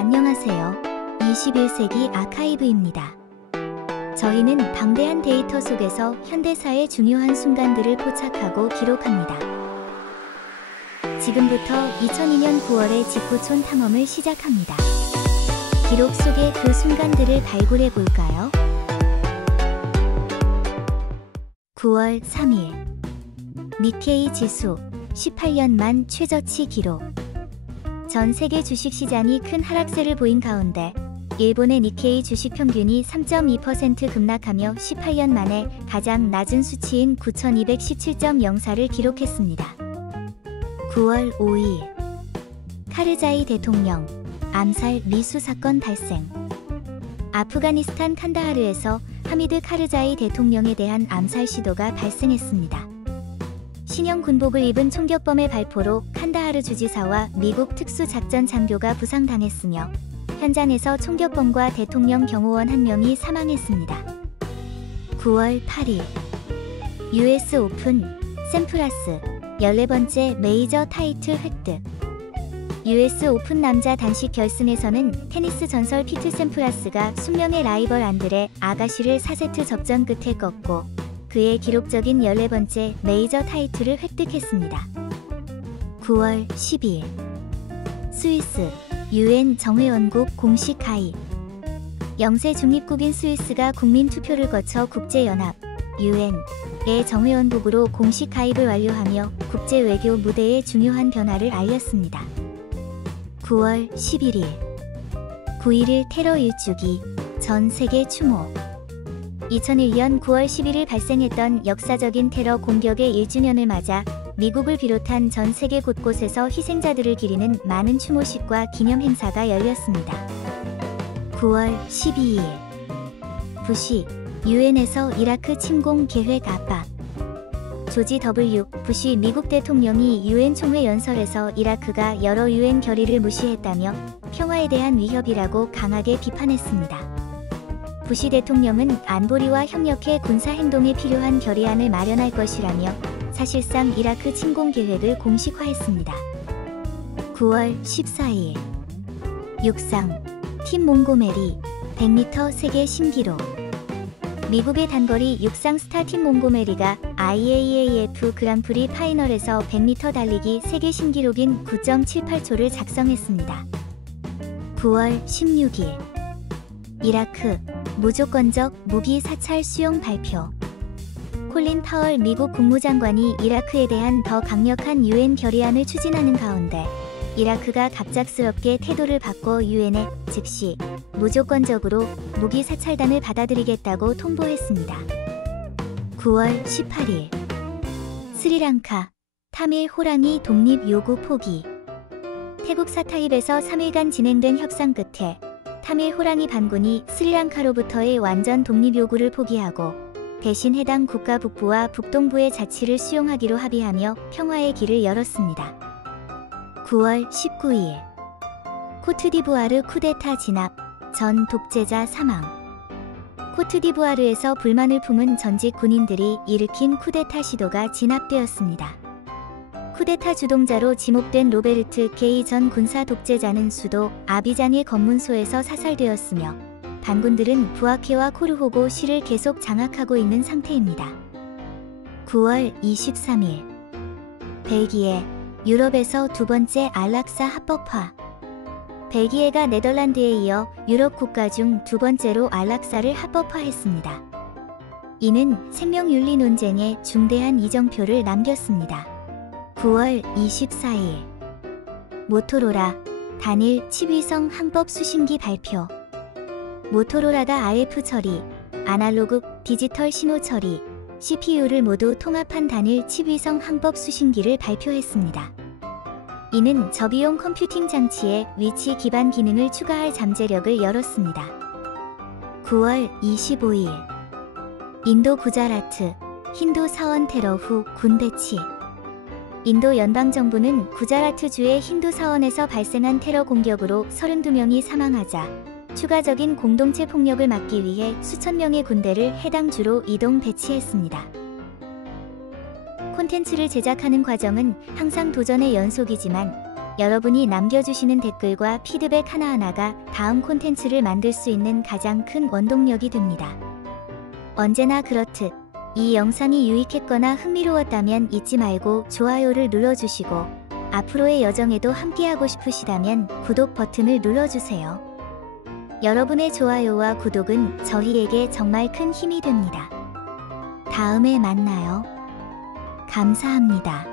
안녕하세요. 21세기 아카이브입니다. 저희는 방대한 데이터 속에서 현대사의 중요한 순간들을 포착하고 기록합니다. 지금부터 2002년 9월의 직구촌 탐험을 시작합니다. 기록 속의 그 순간들을 발굴해 볼까요? 9월 3일 니케이 지수 18년 만 최저치 기록. 전 세계 주식시장이 큰 하락세를 보인 가운데 일본의 니케이 주식 평균이 3.2% 급락하며 18년 만에 가장 낮은 수치인 9217.04를 기록했습니다. 9월 5일 카르자이 대통령 암살 미수 사건 발생. 아프가니스탄 칸다하르에서 하미드 카르자이 대통령에 대한 암살 시도가 발생했습니다. 신형 군복을 입은 총격범의 발포로 칸다하르 주지사와 미국 특수작전 장교가 부상당했으며 현장에서 총격범과 대통령 경호원 1명이 사망했습니다. 9월 8일 US 오픈 샘프라스 14번째 메이저 타이틀 획득. US 오픈 남자 단식 결승에서는 테니스 전설 피트 샘프라스가 숙명의 라이벌 안드레 아가시를 4세트 접전 끝에 꺾고 그의 기록적인 14번째 메이저 타이틀을 획득했습니다. 9월 12일 스위스 UN 정회원국 공식 가입. 영세 중립국인 스위스가 국민투표를 거쳐 국제연합 UN의 정회원국으로 공식 가입을 완료하며 국제외교 무대의 중요한 변화를 알렸습니다. 9월 11일 9.11 테러 일주기 전 세계 추모. 2001년 9월 11일 발생했던 역사적인 테러 공격의 1주년을 맞아 미국을 비롯한 전 세계 곳곳에서 희생자들을 기리는 많은 추모식과 기념 행사가 열렸습니다. 9월 12일 부시 UN에서 이라크 침공 계획 압박. 조지 W. 부시 미국 대통령이 UN 총회 연설에서 이라크가 여러 UN 결의를 무시했다며 평화에 대한 위협이라고 강하게 비판했습니다. 부시 대통령은 안보리와 협력해 군사행동에 필요한 결의안을 마련할 것이라며 사실상 이라크 침공 계획을 공식화했습니다. 9월 14일 육상 팀 몽고메리 100m 세계 신기록. 미국의 단거리 육상 스타 팀 몽고메리가 IAAF 그랑프리 파이널에서 100m 달리기 세계 신기록인 9.78초를 작성했습니다. 9월 16일 이라크 무조건적 무기 사찰 수용 발표. 콜린 파월 미국 국무장관이 이라크에 대한 더 강력한 UN 결의안을 추진하는 가운데 이라크가 갑작스럽게 태도를 바꿔 UN에 즉시 무조건적으로 무기 사찰단을 받아들이겠다고 통보했습니다. 9월 18일 스리랑카 타밀 호랑이 독립 요구 포기. 태국 사타입에서 3일간 진행된 협상 끝에 타밀 호랑이 반군이 스리랑카로부터의 완전 독립 요구를 포기하고 대신 해당 국가 북부와 북동부의 자치를 수용하기로 합의하며 평화의 길을 열었습니다. 9월 19일 코트디부아르 쿠데타 진압, 전 독재자 사망. 코트디부아르에서 불만을 품은 전직 군인들이 일으킨 쿠데타 시도가 진압되었습니다. 쿠데타 주동자로 지목된 로베르트 게이 전 군사 독재자는 수도 아비장의 검문소에서 사살되었으며 반군들은 부아케와 코르호고 시를 계속 장악하고 있는 상태입니다. 9월 23일 벨기에 유럽에서 두 번째 안락사 합법화. 벨기에가 네덜란드에 이어 유럽 국가 중 두 번째로 안락사를 합법화했습니다. 이는 생명윤리 논쟁에 중대한 이정표를 남겼습니다. 9월 24일 모토로라 단일 칩위성 항법 수신기 발표. 모토로라가 RF 처리, 아날로그, 디지털 신호 처리, CPU를 모두 통합한 단일 칩위성 항법 수신기를 발표했습니다. 이는 저비용 컴퓨팅 장치에 위치 기반 기능을 추가할 잠재력을 열었습니다. 9월 25일 인도 구자라트 힌두 사원 테러 후 군 배치. 인도 연방정부는 구자라트주의 힌두 사원에서 발생한 테러 공격으로 32명이 사망하자 추가적인 공동체 폭력을 막기 위해 수천 명의 군대를 해당 주로 이동 배치했습니다. 콘텐츠를 제작하는 과정은 항상 도전의 연속이지만 여러분이 남겨주시는 댓글과 피드백 하나하나가 다음 콘텐츠를 만들 수 있는 가장 큰 원동력이 됩니다. 언제나 그렇듯 이 영상이 유익했거나 흥미로웠다면 잊지 말고 좋아요를 눌러주시고 앞으로의 여정에도 함께하고 싶으시다면 구독 버튼을 눌러주세요. 여러분의 좋아요와 구독은 저희에게 정말 큰 힘이 됩니다. 다음에 만나요. 감사합니다.